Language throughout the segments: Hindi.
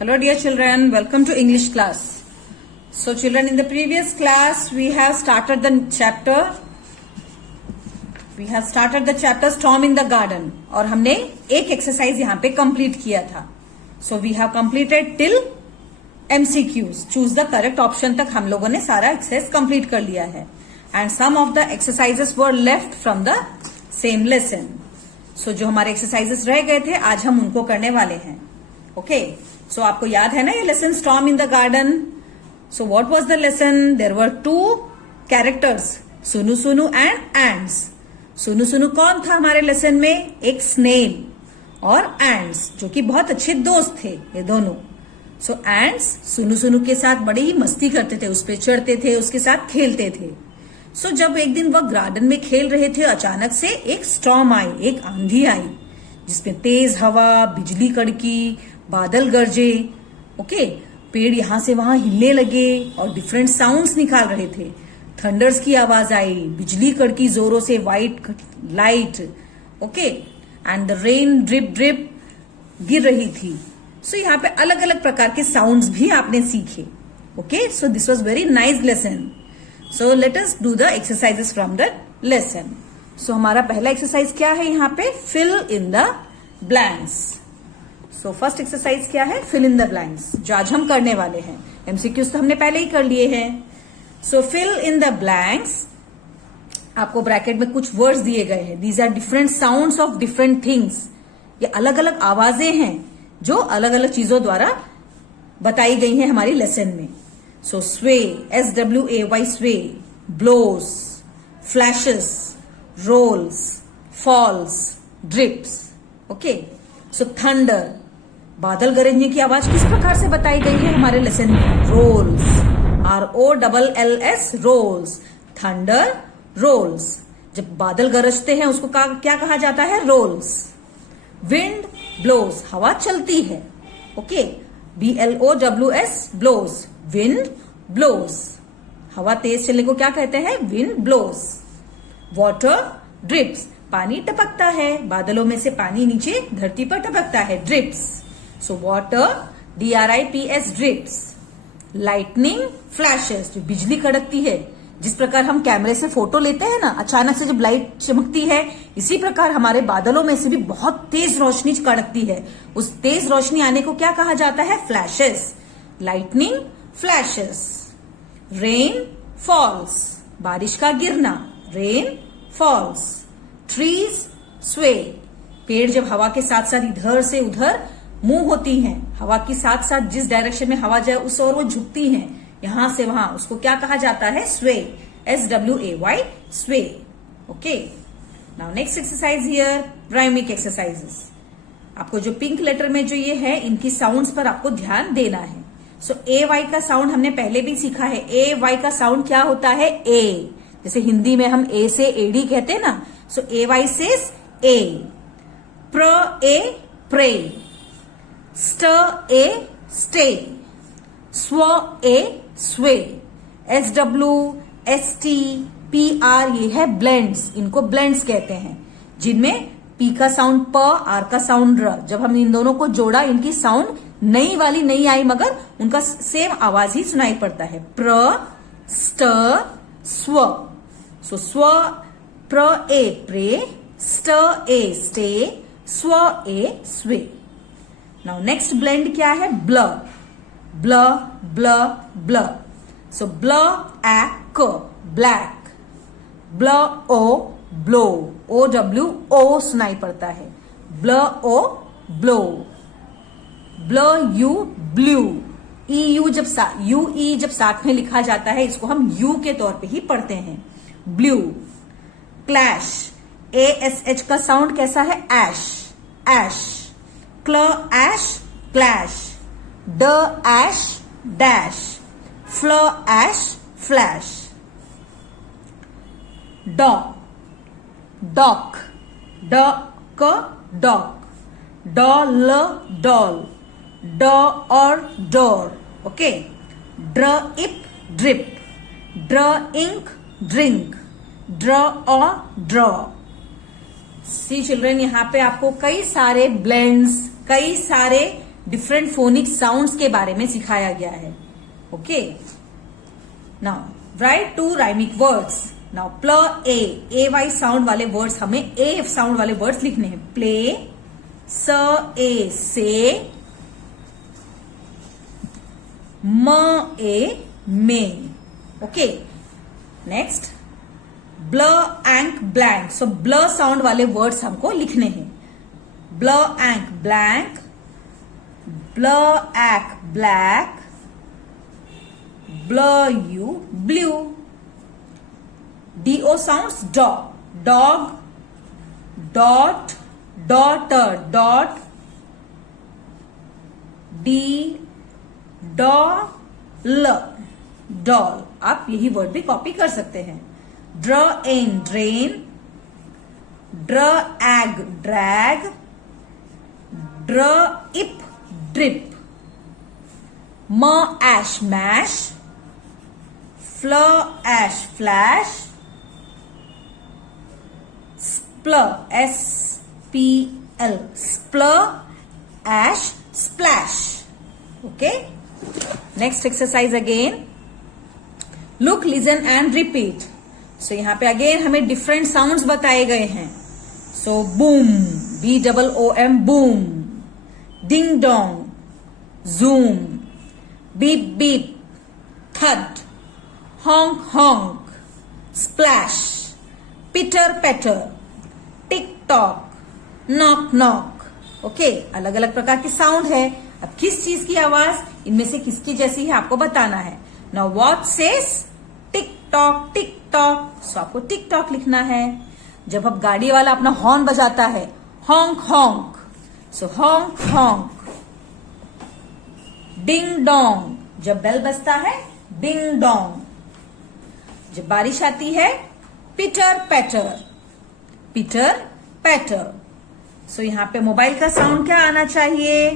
Hello dear children, welcome to English class. So children, in the previous class we have started the chapter Storm in the Garden और हमने एक एक्सरसाइज यहाँ पे कंप्लीट किया था. So we have completed till MCQs. Choose the correct option तक हम लोगों ने सारा एक्सरसाइज कंप्लीट कर लिया है. And some of the exercises were left from the same lesson. So जो हमारे एक्सरसाइजेस रह गए थे आज हम उनको करने वाले हैं. Okay. So आपको याद है ना ये lesson storm in the garden. So what was the lesson? There were two characters, Sunu Sunu and ends. सुनु सुनु कौन था हमारे लेसन में? एक स्नेल और एंड्स जो कि बहुत अच्छे दोस्त थे ये दोनों. सो एंड्स सुनु सुनु के साथ बड़ी ही मस्ती करते थे, उस पर चढ़ते थे, उसके साथ खेलते थे. सो जब एक दिन वह गार्डन में खेल रहे थे अचानक से एक स्टॉर्म आई, एक आंधी आई जिसमें तेज हवा, बिजली कड़की, बादल गरजे. ओके, पेड़ यहां से वहां हिलने लगे और डिफरेंट साउंड्स निकाल रहे थे. थंडर्स की आवाज आई, बिजली कड़की जोरों से, white light. Okay, and the rain drip drip गिर रही थी. सो यहाँ पे अलग अलग प्रकार के साउंड्स भी आपने सीखे. Okay, so this was very nice lesson. So let us do the exercises from the lesson. So हमारा पहला एक्सरसाइज क्या है यहाँ पे? Fill in the blanks. So first exercise क्या है? फिल इन द ब्लैंक्स, जो आज हम करने वाले हैं. एमसीक्यूज तो हमने पहले ही कर लिए हैं. So fill in the blanks, आपको ब्रैकेट में कुछ वर्ड्स दिए गए हैं. These are different sounds of different things. ये अलग अलग आवाजें हैं जो अलग अलग चीजों द्वारा बताई गई हैं हमारी लेसन में. सो sway, SWAY sway, blows, flashes, rolls, falls, drips. Okay, so thunder, बादल गरजने की आवाज किस प्रकार से बताई गई है हमारे लेसन में? Rolls, ROLLS, rolls. Thunder, rolls. जब बादल गरजते हैं उसको क्या कहा जाता है? रोल्स. विंड ब्लोस, हवा चलती है. Okay, BLOWS, blows. Wind blows, हवा तेज चलने को क्या कहते हैं? Wind blows. वाटर ड्रिप्स, पानी टपकता है, बादलों में से पानी नीचे धरती पर टपकता है. Drips. So water, DRIPS, drips. Lightning flashes, जो बिजली कड़कती है. जिस प्रकार हम कैमरे से फोटो लेते हैं ना, अचानक से जब लाइट चमकती है, इसी प्रकार हमारे बादलों में से भी बहुत तेज रोशनी कड़कती है. उस तेज रोशनी आने को क्या कहा जाता है? Flashes. Lightning flashes. Rain false, बारिश का गिरना. Rain false. ट्रीज स्वे, पेड़ जब हवा के साथ साथ इधर से उधर मूव होती हैं, हवा के साथ साथ जिस डायरेक्शन में हवा जाए उस ओर वो झुकती हैं, यहां से वहां, उसको क्या कहा जाता है? Sway. SWAY sway. Okay, now next exercise here, rhyming exercises. आपको जो पिंक लेटर में जो ये है, इनकी साउंड्स पर आपको ध्यान देना है. सो AY का साउंड हमने पहले भी सीखा है. AY का साउंड क्या होता है? ए. जैसे हिंदी में हम A से AD कहते हैं ना. So AY says A. A, pray. A, stay. A, sway. PR ये है blends. इनको blends कहते हैं, जिनमें P का साउंड प, R का साउंड र. जब हम इन दोनों को जोड़ा, इनकी साउंड नई वाली नहीं आई, मगर उनका सेम आवाज ही सुनाई पड़ता है. स्व. सो स्व, A, pray. A, stay. A, sway. Now next blend क्या है? Blur. So black. Blow. OWO सुनाई पड़ता है. blow. blue. UE जब साथ में लिखा जाता है, इसको हम U के तौर पे ही पढ़ते हैं. blue. क्लैश, ASH का साउंड कैसा है? Ash. Clash. Dash, flash. Dock. Doll. Door. Okay. Drip. Ink, drink. Draw. See children, यहाँ पे आपको कई सारे ब्लेंड्स, कई सारे डिफरेंट फोनिक साउंड्स के बारे में सिखाया गया है. Okay, now write 2 rhyming words. Now प्ल ए वाई साउंड वाले वर्ड्स, हमें ए साउंड वाले वर्ड्स लिखने हैं. प्ले, स ए से, म ए में. ओके, नेक्स्ट ब्ल एंक ब्लैंक. सो ब्ल साउंड वाले वर्ड्स हमको लिखने हैं. ब्ल एंक ब्लैंक, ब्ल एक ब्लैक, ब्ल यू ब्लू. डीओ साउंड्स डॉ, dog, dot, daughter, dot, D doll, doll. आप यही वर्ड भी कॉपी कर सकते हैं. ड्र एन ड्रेन, ड्र एग ड्रैग, ड्र इप ड्रिप, म एश मैश, फ्ल एश फ्लैश, स्प्ल एस पी एल स्प्ल ash splash. Okay, next exercise again. Look, listen and repeat. So यहां पे अगेन हमें डिफरेंट साउंड्स बताए गए हैं. So boom, BOOM, boom. Ding Dong, zoom. Beep beep, thud. Honk honk, splash. Pitter patter, tick tock, knock knock. Okay, अलग अलग प्रकार की साउंड है. अब किस चीज की आवाज इनमें से किसकी जैसी है आपको बताना है. Now what says tick tock tick tock. So आपको टिक टॉक लिखना है. जब अब गाड़ी वाला अपना हॉर्न बजाता है, हॉन्क हॉन्क. सो हॉन्क हॉन्क. डिंग डोंग, जब बेल बजता है, डिंग डोंग. जब बारिश आती है, पिटर पैटर, पिटर पैटर. सो यहां पे मोबाइल का साउंड क्या आना चाहिए.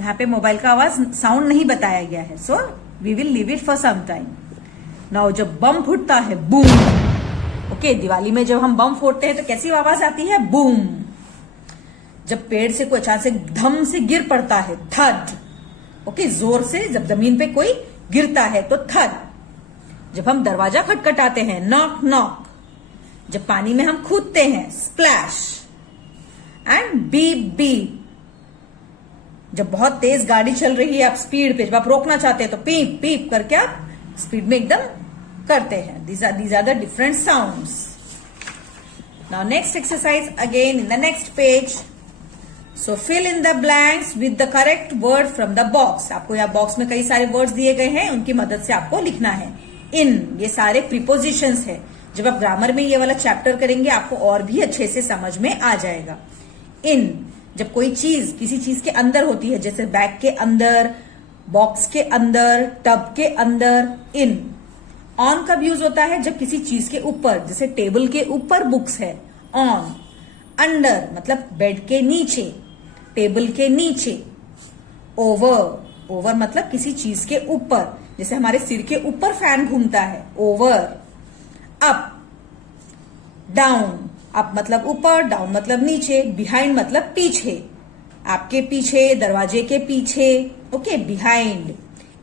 यहां पे मोबाइल का आवाज साउंड नहीं बताया गया है. So we will leave it for some time. Now जब बम फूटता है, बूम. ओके, दिवाली में जब हम बम फोड़ते हैं तो कैसी आवाज आती है, बूम. जब पेड़ से कोई अचानक से धम से गिर पड़ता है, थड. ओके, जोर से जब जमीन पे कोई गिरता है तो थड. जब हम दरवाजा खटखटाते हैं, नॉक नॉक. जब पानी में हम कूदते हैं, स्प्लैश. And beep beep. जब बहुत तेज गाड़ी चल रही है, आप स्पीड पे, जब आप रोकना चाहते हैं तो पीप पीप करके आप स्पीड में एकदम करते हैं. These are the different sounds. Now next exercise again in the next page. So fill in the blanks with the correct word from the box. आपको यहाँ बॉक्स में कई सारे वर्ड्स दिए गए हैं, उनकी मदद से आपको लिखना है. इन, ये सारे प्रीपोजिशंस है. जब आप ग्रामर में ये वाला चैप्टर करेंगे आपको और भी अच्छे से समझ में आ जाएगा. इन, जब कोई चीज किसी चीज के अंदर होती है, जैसे बैग के अंदर, बॉक्स के अंदर, टब के अंदर, इन. ऑन कब यूज होता है, जब किसी चीज के ऊपर, जैसे टेबल के ऊपर बुक्स है, ऑन. अंडर मतलब बेड के नीचे, टेबल के नीचे. ओवर, ओवर मतलब किसी चीज के ऊपर, जैसे हमारे सिर के ऊपर फैन घूमता है, ओवर. अप, डाउन, अप मतलब ऊपर, डाउन मतलब नीचे. बिहाइंड मतलब पीछे, आपके पीछे, दरवाजे के पीछे. Okay, behind.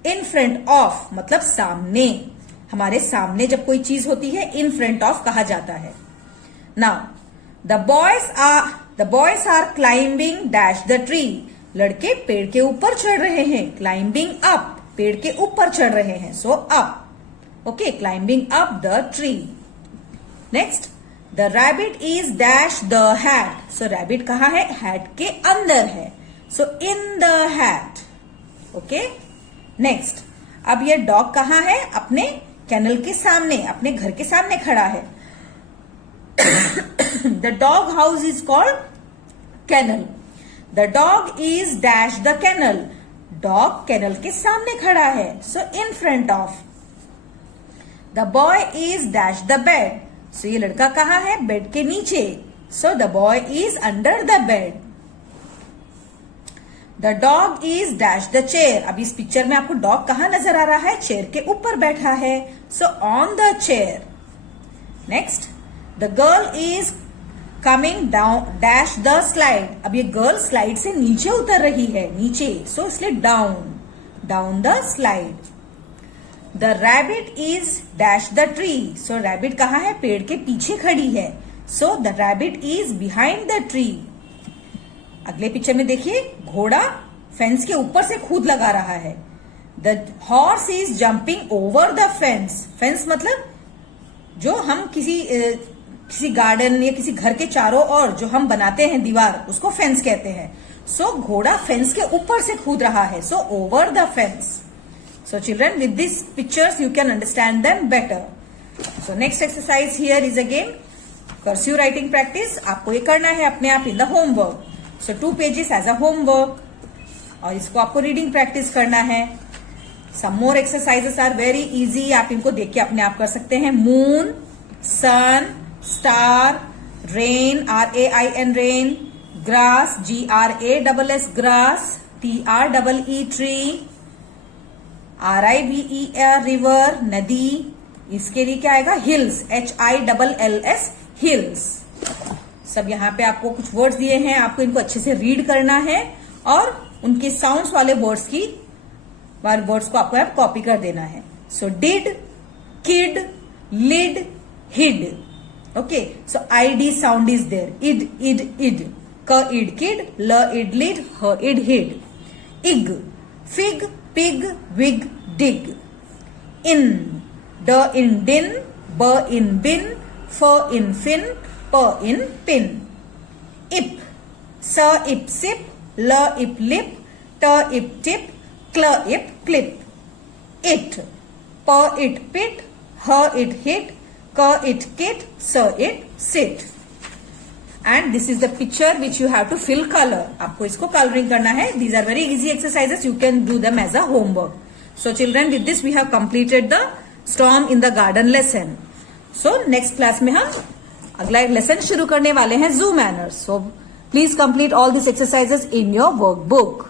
In front of मतलब सामने, हमारे सामने जब कोई चीज होती है, इन फ्रंट ऑफ कहा जाता है. Now the boys are climbing dash the tree. लड़के पेड़ के ऊपर चढ़ रहे हैं, क्लाइंबिंग अप, पेड़ के ऊपर चढ़ रहे हैं. So up. Okay, climbing up the tree. Next, the rabbit is dash the hat. So rabbit कहाँ है, हैट के अंदर है. So in the hat. Okay, next, अब ये डॉग कहाँ है, अपने कैनल के सामने, अपने घर के सामने खड़ा है. The dog house is called kennel. The dog is dash the kennel. Dog kennel के सामने खड़ा है. So in front of. The boy is dash the bed. So ये लड़का कहाँ है, बेड के नीचे. So the boy is under the bed. The dog is dash the chair. अब इस पिक्चर में आपको डॉग कहाँ नजर आ रहा है, चेयर के ऊपर बैठा है. So on the chair. Next, the girl is coming down dash the slide. अब ये गर्ल स्लाइड से नीचे उतर रही है, नीचे, सो इसलिए down the slide. The rabbit is dash the tree. So rabbit कहाँ है? पेड़ के पीछे खड़ी है. So the rabbit is behind the tree. अगले पिक्चर में देखिए, घोड़ा फेंस के ऊपर से कूद लगा रहा है. The horse is jumping over the fence. Fence मतलब जो हम किसी गार्डन या किसी घर के चारों ओर जो हम बनाते हैं दीवार, उसको फेंस कहते हैं. सो घोड़ा फेंस के ऊपर से कूद रहा है. So over the fence. So children, with these pictures you can understand them better. So next exercise here is again cursive writing practice. आपको ये करना है अपने आप in the homework. So 2 pages as a homework. और इसको आपको reading practice करना है. Some more exercises are very easy. आप इनको देख के अपने आप कर सकते हैं. Moon, sun, star, rain, R-A-I-N rain, grass, G-R-A-S-S grass, T-R-E-E tree, RIVER river, नदी. इसके लिए क्या आएगा? Hills, HILLS hills. सब यहाँ पे आपको कुछ वर्ड्स दिए हैं, आपको इनको अच्छे से रीड करना है और उनके साउंड्स वाले वर्ड्स को आपको यहाँ कॉपी कर देना है. So did, kid, lid, hid. Okay, so ID sound is there. Id, क इड किड, ल इड लिड, ह इड हिड. इग, fig, pig, wig, dig. In, d in din, b in bin, f in fin, p in pin. Ip, s ip sip, l ip lip, t ip tip, cl ip clip. It, p it pit, h it hit, k it kit, s it sit. And this is the picture which you have to fill color. आपको इसको coloring करना है. These are very easy exercises. You can do them as a homework. So children, with this we have completed the storm in the garden lesson. So next class में हम अगला lesson शुरू करने वाले हैं zoo manners. So please complete all these exercises in your workbook.